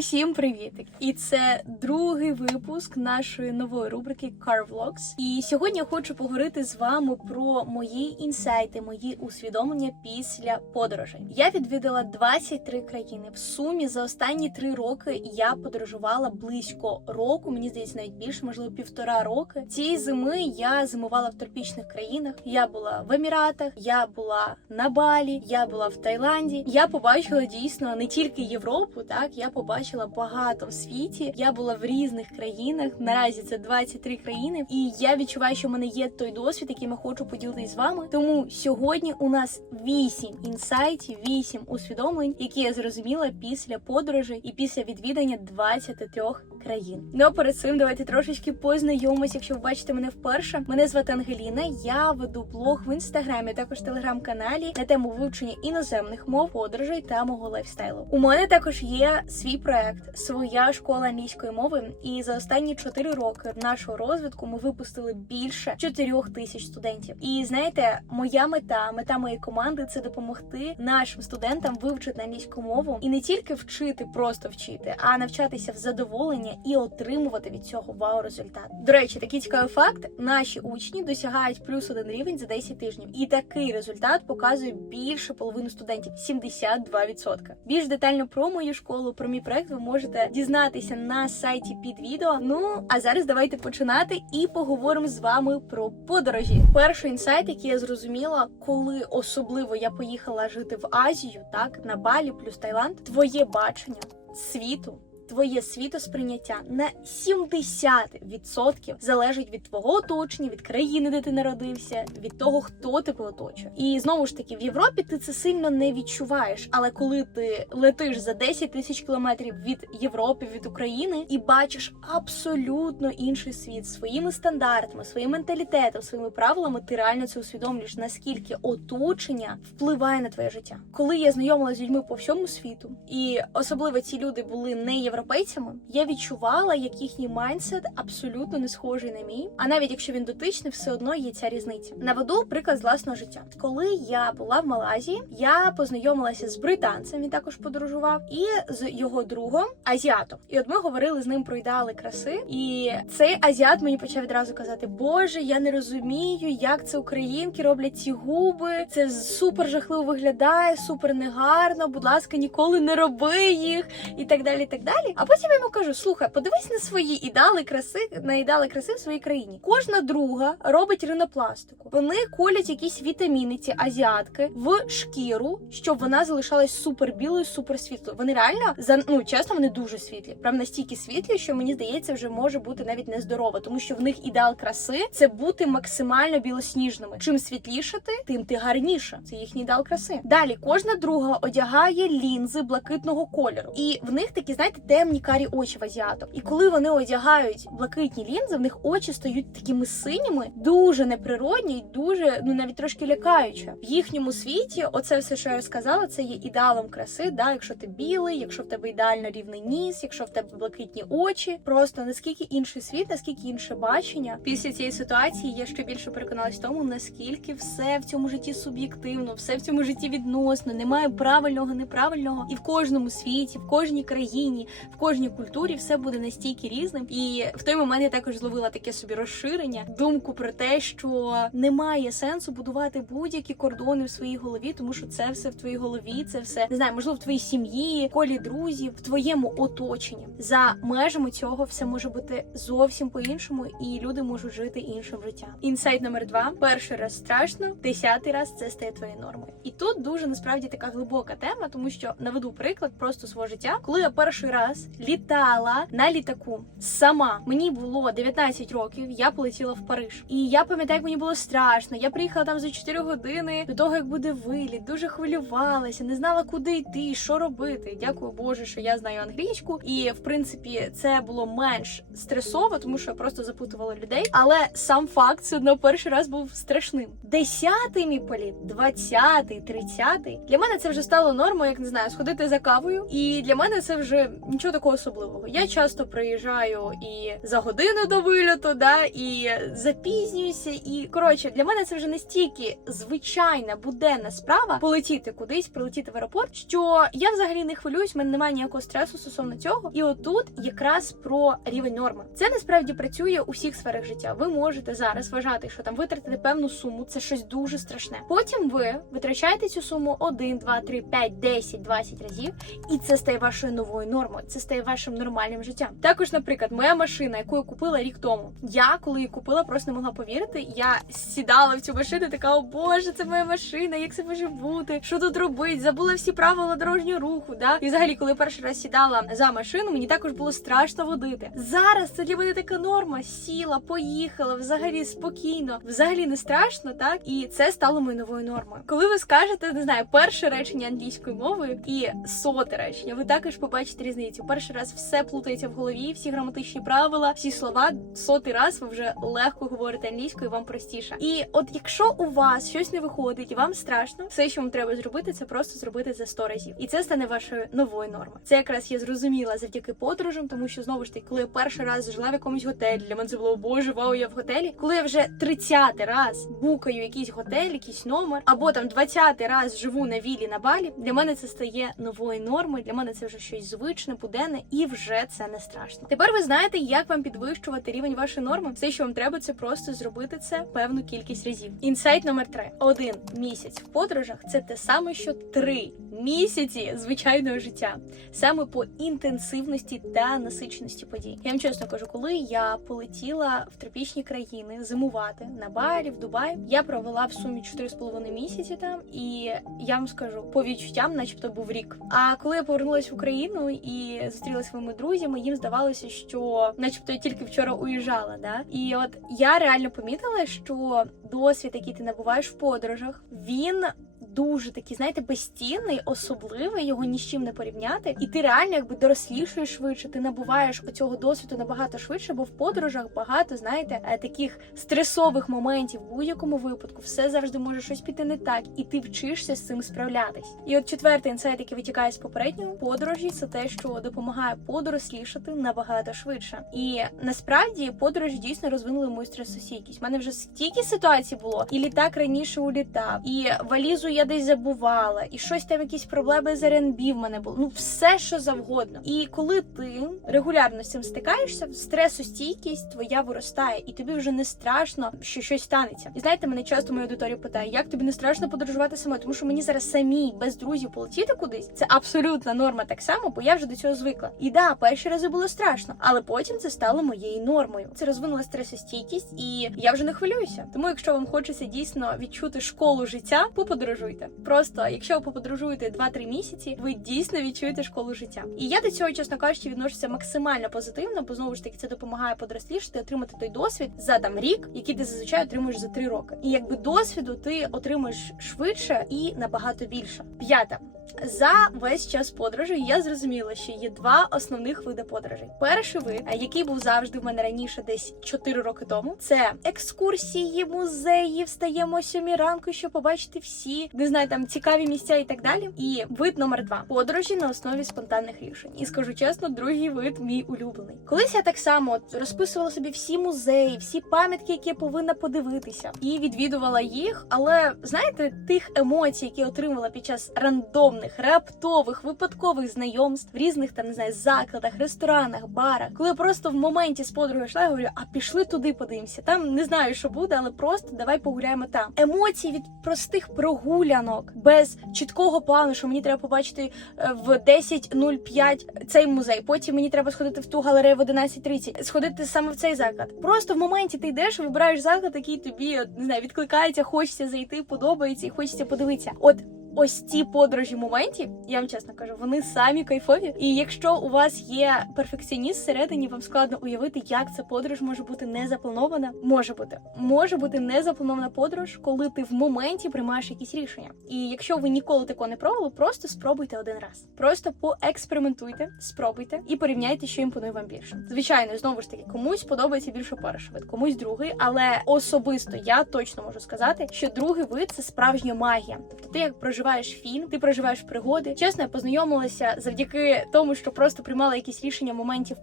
Усім привітик! І це другий випуск нашої нової рубрики Car Vlogs. І сьогодні я хочу поговорити з вами про мої інсайти, мої усвідомлення після подорожей. Я відвідала 23 країни. В сумі за останні три роки я подорожувала близько року. Мені здається, навіть більше, можливо, півтора роки. Цієї зими я зимувала в тропічних країнах. Я була в Еміратах, я була на Балі, я була в Таїланді. Я побачила дійсно не тільки Європу, так я побачила багато в світі. Я була в різних країнах. Наразі це 23 країни, і я відчуваю, що в мене є той досвід, яким я хочу поділитися з вами. Тому сьогодні у нас 8 інсайтів, 8 усвідомлень, які я зрозуміла після подорожі і після відвідання 23 країн. Ну а перед цим давайте трошечки познайомимось, якщо ви бачите мене вперше. Мене звати Ангеліна. Я веду блог в інстаграмі, також телеграм-каналі на тему вивчення іноземних мов, подорожей та мого лайфстайлу. У мене також є свій проект, своя школа англійської мови. І за останні 4 роки нашого розвитку ми випустили більше 4 тисяч студентів. І знаєте, моя мета, мета моєї команди це допомогти нашим студентам вивчити англійську мову і не тільки вчити, просто вчити, а навчатися в задоволення і отримувати від цього вау результат. До речі, такий цікавий факт: наші учні досягають плюс один рівень за 10 тижнів, і такий результат показує більше половини студентів 72%. Більш детально про мою школу, про мій проект ви можете дізнатися на сайті під відео. Ну а зараз давайте починати і поговоримо з вами про подорожі. Перший інсайт, який я зрозуміла, коли особливо я поїхала жити в Азію, так на Балі плюс Таїланд, твоє бачення світу. Твоє світосприйняття на 70% залежить від твого оточення, від країни, де ти народився, від того, хто тебе оточує. І знову ж таки, в Європі ти це сильно не відчуваєш. Але коли ти летиш за 10 тисяч кілометрів від Європи, від України, і бачиш абсолютно інший світ своїми стандартами, своїм менталітетом, своїми правилами, ти реально це усвідомлюєш, наскільки оточення впливає на твоє життя. Коли я знайомилася з людьми по всьому світу, і особливо ці люди були не європейцями, я відчувала, як їхній майндсет абсолютно не схожий на мій. А навіть якщо він дотичний, все одно є ця різниця. Наведу приклад з власного життя. Коли я була в Малайзії, я познайомилася з британцем, він також подорожував, і з його другом азіатом. І от ми говорили з ним про ідеали краси. І цей азіат мені почав відразу казати: Боже, я не розумію, як це українки роблять ці губи. Це супер жахливо виглядає, супер негарно. Будь ласка, ніколи не роби їх, і так далі. і так далі. А потім я йому кажу: слухай, подивись на свої ідеали краси, на ідеали краси в своїй країні. Кожна друга робить ринопластику. Вони колять якісь вітаміни, ці азіатки в шкіру, щоб вона залишалась супер білою, супер світлою. Вони реально за ну чесно, вони дуже світлі. Прям настільки світлі, що мені здається, вже може бути навіть нездорово, тому що в них ідеал краси це бути максимально білосніжними. Чим світліше ти, тим ти гарніше. Це їхній ідеал краси. Далі кожна друга одягає лінзи блакитного кольору, і в них такі, знаєте, темні карі очі в азіаток. І коли вони одягають блакитні лінзи, в них очі стають такими синіми, дуже неприродні і дуже ну навіть трошки лякаюче. В їхньому світі, оце все, що я сказала, це є ідеалом краси. Да, якщо ти білий, якщо в тебе ідеально рівний ніс, якщо в тебе блакитні очі, просто наскільки інший світ, наскільки інше бачення. Після цієї ситуації я ще більше переконалась в тому, наскільки все в цьому житті суб'єктивно, все в цьому житті відносно, немає правильного, неправильного, і в кожному світі, в кожній країні, в кожній культурі все буде настільки різним. І в той момент я також зловила таке собі розширення, думку про те, що немає сенсу будувати будь-які кордони в своїй голові, тому що це все в твоїй голові, це все не знаю, можливо, в твоїй сім'ї, колі друзів, в твоєму оточенні. За межами цього все може бути зовсім по-іншому, і люди можуть жити іншим життям. Інсайт номер два: перший раз страшно, десятий раз це стає твоєю нормою. І тут дуже насправді така глибока тема, тому що наведу приклад просто свого життя, коли я перший раз літала на літаку сама. Мені було 19 років. Я полетіла в Париж, і я пам'ятаю, як мені було страшно. Я приїхала там за 4 години до того, як буде виліт. Дуже хвилювалася, не знала, куди йти, що робити. Дякую Боже, що я знаю англійську, і в принципі це було менш стресово, тому що я просто запутувала людей. Але сам факт все одно перший раз був страшним. Десятий мій політ, двадцятий, тридцятий. Для мене це вже стало нормою, як не знаю, сходити за кавою. І для мене це вже нічого такого особливого. Я часто приїжджаю і за годину до вильоту, да, і запізнююся. І коротше, для мене це вже настільки звичайна буденна справа полетіти кудись, прилетіти в аеропорт, що я взагалі не хвилююсь, в мене немає ніякого стресу стосовно цього. І отут якраз про рівень норми. Це насправді працює у всіх сферах життя. Ви можете зараз вважати, що там витратити певну суму, це щось дуже страшне. Потім ви витрачаєте цю суму 1, 2, 3, 5, 10, 20 разів, і це стає вашою новою нормою. Це стає вашим нормальним життям. Також, наприклад, моя машина, яку я купила рік тому. Я коли її купила, просто не могла повірити. Я сідала в цю машину, така о боже, це моя машина. Як це може бути? Що тут робить? Забула всі правила дорожнього руху. Да? І взагалі, коли перший раз сідала за машину, мені також було страшно водити. Зараз це для мене така норма. Сіла, поїхала, взагалі спокійно, взагалі не страшно, так і це стало моєю новою нормою. Коли ви скажете, не знаю, перше речення англійською мовою і соте речення, ви також побачите різницю. Перший раз все плутається в голові, всі граматичні правила, всі слова. Сотий раз ви вже легко говорите англійською, вам простіше. І от якщо у вас щось не виходить і вам страшно, все, що вам треба зробити, це просто зробити це 100 разів, і це стане вашою новою нормою. Це якраз я зрозуміла завдяки подорожам, тому що знову ж таки, коли я перший раз жила в якомусь готелі, для мене це було боже, вау, я в готелі. Коли я вже 30 раз букаю якийсь готель, якийсь номер, або там 20 раз живу на вілі на балі, для мене це стає новою нормою. Для мене це вже щось звичне, буденне, і вже це не страшно. Тепер ви знаєте, як вам підвищувати рівень вашої норми. Все, що вам треба, це просто зробити це певну кількість разів. Інсайт номер три: один місяць в подорожах це те саме, що три місяці звичайного життя, саме по інтенсивності та насиченості подій. Я вам чесно кажу, коли я полетіла в тропічні країни зимувати на Балі, в Дубай, я провела в сумі 4,5 місяці там, і я вам скажу по відчуттям, начебто був рік. А коли я повернулася в Україну і зустрілася зі своїми друзями, їм здавалося, що, начебто, я тільки вчора уїжджала. Да? І от я реально помітила, що досвід, який ти набуваєш в подорожах, він. Дуже такий, знаєте, безцінний, особливий, його ні з чим не порівняти, і ти реально якби дорослішуєш швидше. Ти набуваєш оцього досвіду набагато швидше, бо в подорожах багато, знаєте, е, таких стресових моментів в будь-якому випадку. Все завжди може щось піти не так, і ти вчишся з цим справлятись. І от четвертий інсайт, який витікає з попереднього подорожі, це те, що допомагає подорослішати набагато швидше. І насправді подорожі дійсно розвинули мою стресостійкість. У мене вже стільки ситуацій було, і літак раніше улітав, і валізу я десь забувала, і щось там якісь проблеми з РНБ в мене було. Ну все, що завгодно. І коли ти регулярно з цим стикаєшся, стресостійкість твоя виростає, і тобі вже не страшно, що щось станеться. І знаєте, мене часто моя аудиторія питає, як тобі не страшно подорожувати сама, тому що мені зараз самі без друзів полетіти кудись. Це абсолютна норма так само, бо я вже до цього звикла. І да, перші рази було страшно, але потім це стало моєю нормою. Це розвинула стресостійкість, і я вже не хвилююся. Тому, якщо вам хочеться дійсно відчути школу життя, поподорожуйте. Просто якщо ви поподорожуєте 2-3 місяці, ви дійсно відчуєте школу життя. І я до цього, чесно кажучи, відношуся максимально позитивно, бо знову ж таки це допомагає подорослішати, отримати той досвід за там рік, який ти зазвичай отримуєш за 3 роки. І якби досвіду ти отримуєш швидше і набагато більше. П'ята. За весь час подорожі я зрозуміла, що є два основних види подорожей. Перший вид, який був завжди в мене раніше, десь 4 роки тому, це екскурсії, музеї, встаємо о ранку, щоб побачити всі, не знаю, там цікаві місця і так далі. І вид номер два подорожі на основі спонтанних рішень. І скажу чесно, другий вид мій улюблений. Колись я так само розписувала собі всі музеї, всі пам'ятки, які я повинна подивитися, і відвідувала їх. Але знаєте, тих емоцій, які отримала під час рандомних, раптових, випадкових знайомств в різних там не знаю, закладах, ресторанах, барах, коли я просто в моменті з подругою йшла, говорю, а пішли туди, подивимося. Там не знаю, що буде, але просто давай погуляємо там. Емоції від простих прогулянок без чіткого плану, що мені треба побачити е, в 10.05 цей музей. Потім мені треба сходити в ту галерею в 11.30, сходити саме в цей заклад. Просто в моменті ти йдеш, вибираєш заклад, який тобі не знаю, відкликається, хочеться зайти, подобається і хочеться подивитися. От ось ці подорожі моментів, я вам чесно кажу, вони самі кайфові. І якщо у вас є перфекціоніст всередині, вам складно уявити, як ця подорож може бути не запланована. Може бути, може бути не запланована подорож, коли ти в моменті приймаєш якісь рішення. І якщо ви ніколи такого не пробували, просто спробуйте один раз. Просто поекспериментуйте, спробуйте і порівняйте, що імпонує вам більше. Звичайно, знову ж таки, комусь подобається більше перший вид, комусь другий, але особисто я точно можу сказати, що другий вид це справжня магія. Тобто ти як проживаєш проживаєш фільм, ти проживаєш пригоди. Чесно, я познайомилася завдяки тому, що просто приймала якісь рішення в моменті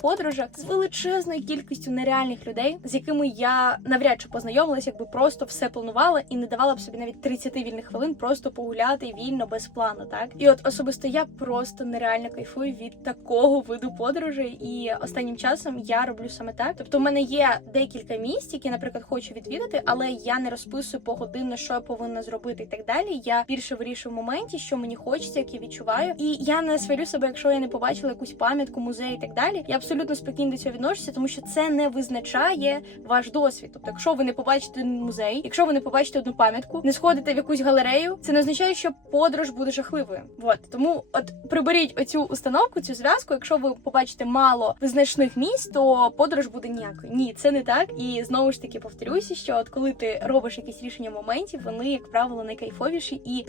з величезною кількістю нереальних людей, з якими я навряд чи познайомилася, якби просто все планувала і не давала б собі навіть 30 вільних хвилин просто погуляти вільно без плану. Так і от особисто я просто нереально кайфую від такого виду подорожей. І останнім часом я роблю саме так. Тобто, в мене є декілька місць, які, наприклад, хочу відвідати, але я не розписую погодинно, що я повинна зробити і так далі. Я більше вирішую в моменті, що мені хочеться, як я відчуваю. І я не сварю себе, якщо я не побачила якусь пам'ятку, музей і так далі. Я абсолютно спокійно до цього відношуся, тому що це не визначає ваш досвід. Тобто, якщо ви не побачите музей, якщо ви не побачите одну пам'ятку, не сходите в якусь галерею, це не означає, що подорож буде жахливою. Вот тому, от приберіть оцю установку, цю зв'язку. Якщо ви побачите мало визначних місць, то подорож буде ніякою. Ні, це не так. І знову ж таки повторюся, що от коли ти робиш якісь рішення в моменті, вони, як правило, найкайфовіші і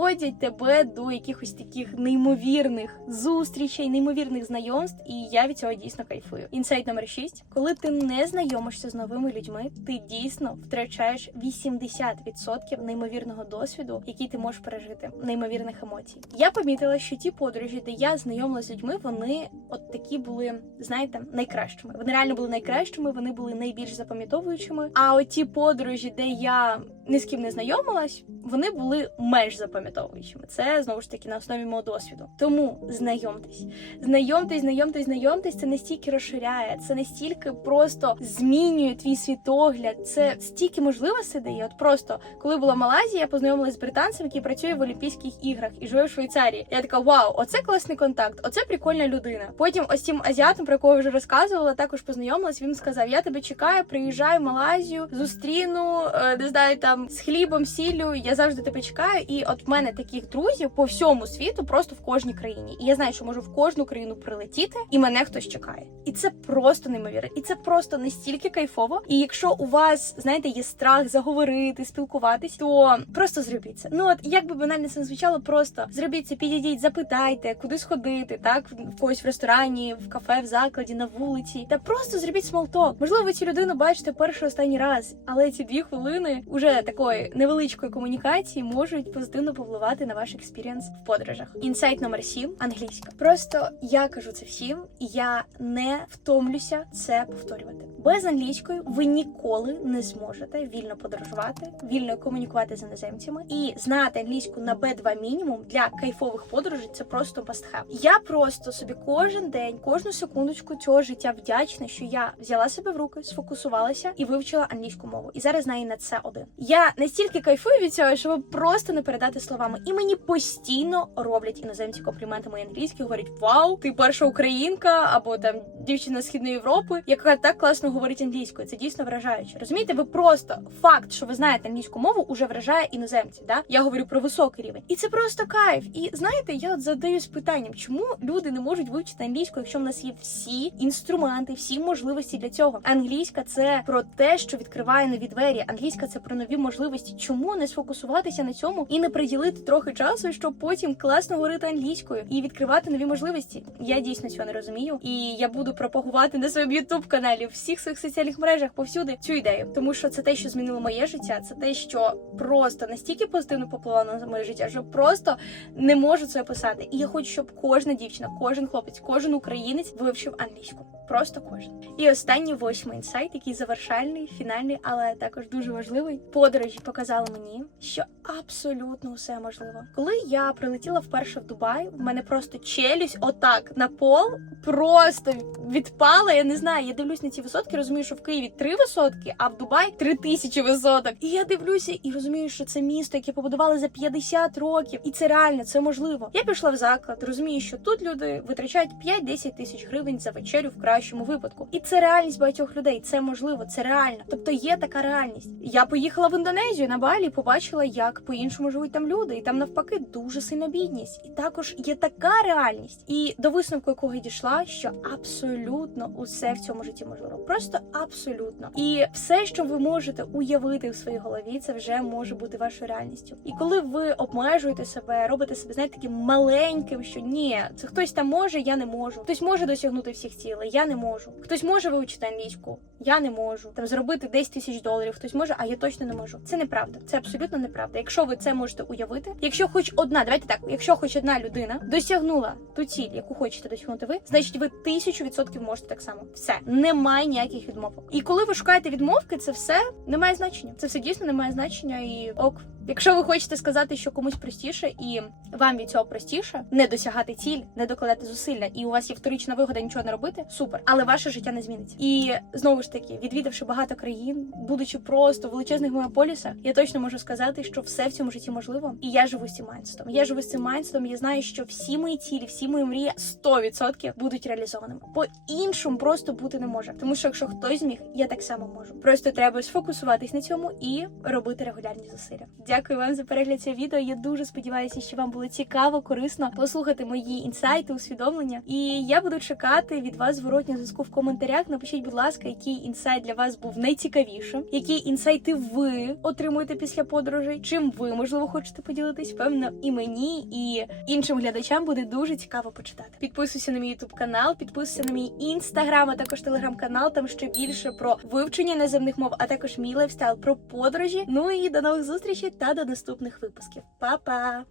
призводять тебе до якихось таких неймовірних зустрічей, неймовірних знайомств. І я від цього дійсно кайфую. Інсайт номер 6. коли ти не знайомишся з новими людьми, ти дійсно втрачаєш 80% неймовірного досвіду, який ти можеш пережити, неймовірних емоцій. Я помітила, що ті подорожі, де я знайомилася з людьми, вони от такі були, знаєте, найкращими. Вони реально були найкращими, вони були найбільш запам'ятовуючими. А от ті подорожі, де я ні з ким не знайомилась, вони були менш запам'ятовуючими. Це знову ж таки на основі мого досвіду. Тому знайомтесь, знайомтесь, знайомтесь, знайомтесь. Це настільки розширяє, це настільки просто змінює твій світогляд. Це стільки можливостей дає. От просто коли була в Малайзії, я познайомилася з британцем, який працює в Олімпійських іграх і живе в Швейцарії. Я така вау, оце класний контакт, оце прикольна людина. Потім ось цим азіатом, про якого я вже розказувала, також познайомилась. Він сказав: Я тебе чекаю, приїжджаю в Малайзію, зустріну, е, не знаю, там з хлібом, сіллю. Я завжди тебе чекаю. І от в мене таких друзів по всьому світу, просто в кожній країні. І я знаю, що можу в кожну країну прилетіти, і мене хтось чекає. І це просто неймовірно. І це просто настільки кайфово. І якщо у вас, знаєте, є страх заговорити, спілкуватись, то просто зробіть це. Ну от як би банально це не звучало, просто зробіть це, підійдіть, запитайте, куди сходити, так в когось в ресторані, в кафе, в закладі, на вулиці. Та просто зробіть смолток. Можливо, ви цю людину бачите перший останній раз, але ці дві хвилини уже такої невеличкої комунікації можуть позитивно повпливати на ваш експірієнс в подорожах. Інсайт номер 7 англійська. Просто я кажу це всім, і я не втомлюся це повторювати. Без англійської ви ніколи не зможете вільно подорожувати, вільно комунікувати з іноземцями і знати англійську на B2 мінімум для кайфових подорожей. Це просто have. Я просто собі кожен день, кожну секундочку цього життя вдячна, що я взяла себе в руки, сфокусувалася і вивчила англійську мову. І зараз знаю на це один. Я настільки кайфую від цього, що ви просто не передати словами. І мені постійно роблять іноземці компліменти мої англійські. Говорять: Вау, ти перша українка або там дівчина східної Європи, яка так класно говорить англійською. Це дійсно вражаюче. Розумієте, ви просто факт, що ви знаєте англійську мову, уже вражає іноземців. Да? Я говорю про високий рівень, і це просто кайф. І знаєте, я от задаюсь питанням, чому люди не можуть вивчити англійську, якщо в нас є всі інструменти, всі можливості для цього. Англійська це про те, що відкриває нові двері. Англійська це про нові можливості. Чому не сфокусуватися на цьому і не приділити трохи часу, щоб потім класно говорити англійською і відкривати нові можливості? Я дійсно цього не розумію, і я буду пропагувати на своєму ютуб каналі всіх своїх соціальних мережах повсюди цю ідею, тому що це те, що змінило моє життя. Це те, що просто настільки позитивно попливало на моє життя, що просто не можу це описати. І я хочу, щоб кожна дівчина, кожен хлопець, кожен українець вивчив англійську. Просто кожен. І останній восьмий інсайт, який завершальний, фінальний, але також дуже важливий. Подорожі показали мені, що абсолютно все можливо. Коли я прилетіла вперше в Дубай, в мене просто челюсть отак на пол просто відпала. Я не знаю. Я дивлюсь на ці висотки, розумію, що в Києві три висотки, а в Дубай три тисячі висоток. І я дивлюся і розумію, що це місто, яке побудували за 50 років, і це реально, це можливо. Я пішла в заклад, розумію, що тут люди витрачають 5-10 тисяч гривень за вечерю в кращому випадку. І це реальність багатьох людей. Це можливо, це реально. Тобто є така реальність. Я поїхала в Індонезію на Балі, побачила, як по-іншому живуть там люди, і там навпаки дуже сильна бідність. І також є така реальність. І до висновку, якого я дійшла, що абсолютно усе в цьому житті можливо. Просто абсолютно. І все, що ви можете уявити в своїй голові, це вже може бути вашою реальністю. І коли ви обмежуєте себе, робите себе знаєте, таким маленьким, що ні, це хтось там може, я не можу. Хтось може досягнути всіх цілей, я не можу. Хтось може вивчити англійську, я не можу. Там зробити 10 тисяч доларів, хтось може, а я точно не можу. Це неправда. Це абсолютно неправда. Якщо ви це можете уявити, якщо хоч одна, давайте так, якщо хоч одна людина досягнула ту ціль, яку хочете досягнути ви, значить ви тисячу відсотків можете так само. Все немає ніяких відмовок. І коли ви шукаєте відмовки, це все не має значення. Це все дійсно не має значення і ок. Якщо ви хочете сказати, що комусь простіше, і вам від цього простіше не досягати ціль, не докладати зусилля, і у вас є вторична вигода нічого не робити, супер, але ваше життя не зміниться. І знову ж таки, відвідавши багато країн, будучи просто в величезних мегаполісах, я точно можу сказати, що все в цьому житті можливо. І я живу з цим майнстом. Я живу з цим майнстом. Я знаю, що всі мої цілі, всі мої мрії 100% будуть реалізованими. По іншому просто бути не може. Тому що якщо хтось зміг, я так само можу. Просто треба сфокусуватись на цьому і робити регулярні зусилля. Дякую вам за перегляд цього відео. Я дуже сподіваюся, що вам було цікаво, корисно послухати мої інсайти, усвідомлення. І я буду чекати від вас зворотнього зв'язку в коментарях. Напишіть, будь ласка, який інсайт для вас був найцікавішим, які інсайти ви отримуєте після подорожей, чим ви можливо хочете поділитись. Певно, і мені, і іншим глядачам буде дуже цікаво почитати. Підписуйся на мій ютуб канал, підписуйся на мій інстаграм, а також телеграм-канал. Там ще більше про вивчення наземних мов, а також мій лайфстайл про подорожі. Ну і до нових зустрічей та до наступних випусків. Па-па!